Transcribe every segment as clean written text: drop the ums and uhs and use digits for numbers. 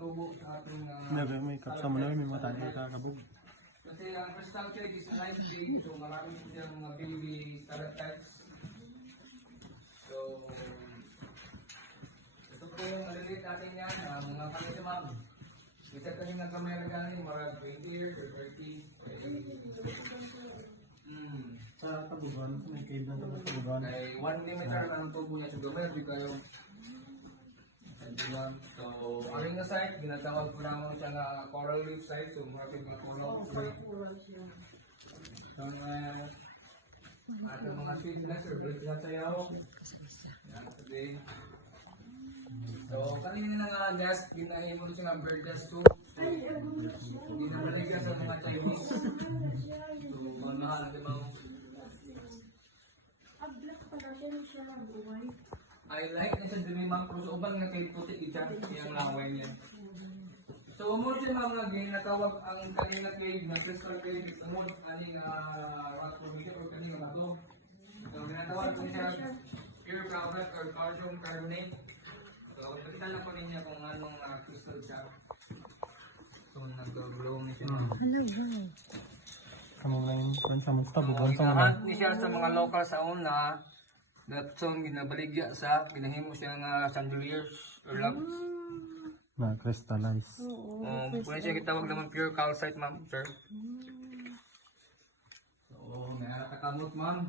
tubo sa ating May kapsa mo na may matali ka kabog. kasi ang crystal cake is a live cake, so marami siyang mga baby stalactites. So, ito po yung maliliit natin yan, mga kanito ma'am. Isa ka nga kamera ganin, mga 20 years or 30. Sa tabugan, may cave na sa tabugan. Kay 1 diameter ang tubo niya, so gamay di kayo. So, ang nga site, ginatawag po naman siya nga coral reef site, so marami mga coral reef. So, ating mga sweetness or break na sayaw. Yan, today. So, kanina na nga guest, ginahin mo siya nga bird nest too. So, ginabalik ka sa mga Chinese. So, mahal na diba? I like na siya din ma'am, pero uban nga kay puti ita yung laway niya. So, umod siya mga ginatawag ang kanina cave, na crystal cave, umod, ani nga rock formation or kanina bato. So, ginatawag ko siya pure granite or calcium carbonate. So, ipakita lang ko ninyo kung anong crystal siya. So, nag-glow na siya. Kamong lang yung sa mga tabugan sa mga. Ginahat ni siya sa mga local sa una. So, ginabaligya sa, ginahimo siya nga chandeliers or lamps. Na crystallize. Pwede siya kitawag naman pure calcite, ma'am, sir. So, may nakakamot, ma'am.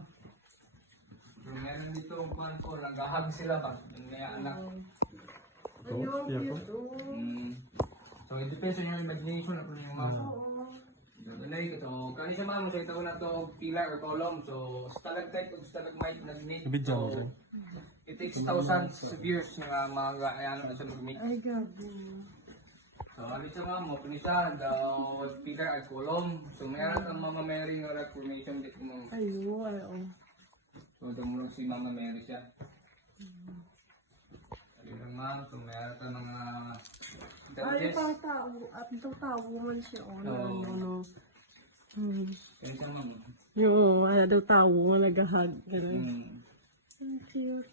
So, meron dito ang pan ko, nanggahag sila ba? May anak. So, it depends on your imagination na kung yung ma'am. So, kani siya ma'am, so ito na to pillar or column. So, stalactite o stalagmite nag-make. Ibidyan mo, sir. It takes thousands of years nga mga ayan na siya mag-make. Ay, grabe. So, ano siya ma'am, open siya, the pillar ay column. So, meron ang Mama Mary nga rock formation dito mo. Ayo, ayo. So, dumulog si Mama Mary siya. Sabi lang ma'am, so meron ka mga Ay, damages. pang tao. At itong tao man siya. Oo. Ano. Kaya siya ma'am. Yung, ay, daw tao nga nagahag. Ang cute.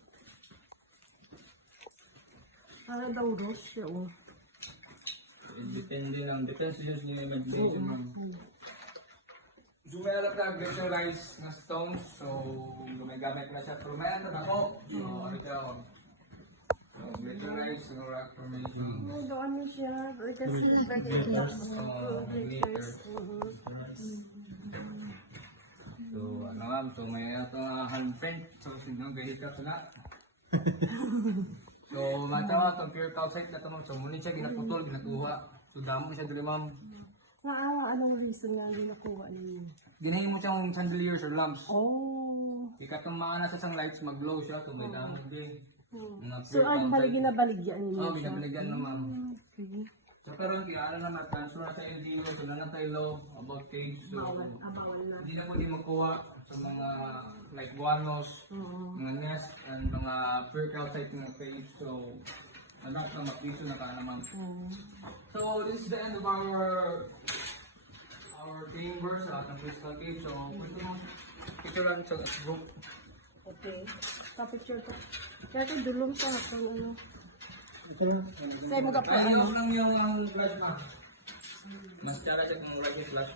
Ano daw rose siya, oh. Depende lang, depends yun sa imagination ma'am. So, meron ka visualize na stones. So, gumagamit na siya. Pero meron ka ako. So, ano siya ako. So, visualize na rock formation. Oh, daw ano siya. Kasi Glitter. So, ano ma'am, so may handprint. So, sino gahikap na. So, matawa itong pure calcite na ito ma'am. So, muli siya ginaputol, ginatuha. So, damo siya dali ma'am. Anong reason nga hindi nakuha ninyo? Dinahin mo siyang chandeliers or lamps. Oh. Ikatong mga nasa sang lights, mag-glow siya. So, may damo din. So, baligyan na baligyan ninyo Oo, siya? binabaligyan na ma'am. Okay. So, pero kaya na transfer na sa LDO. So, na tayo law about cage. So, Bawal na. hindi na mo din makuha sa mga like guanos, mga nest, and mga pure calcite mga cage. So, anak na mapiso na ka naman. So, this is the end of our chamber sa atang crystal cave. So, pwede mo picturean sa group. Okay. Ka-picture ko. Kaya ito dulong sa hapon, ano. Sa'yo mo ka pa, Kaya ano. lang yung flash ma. Mas tsara siya kung lagi flash.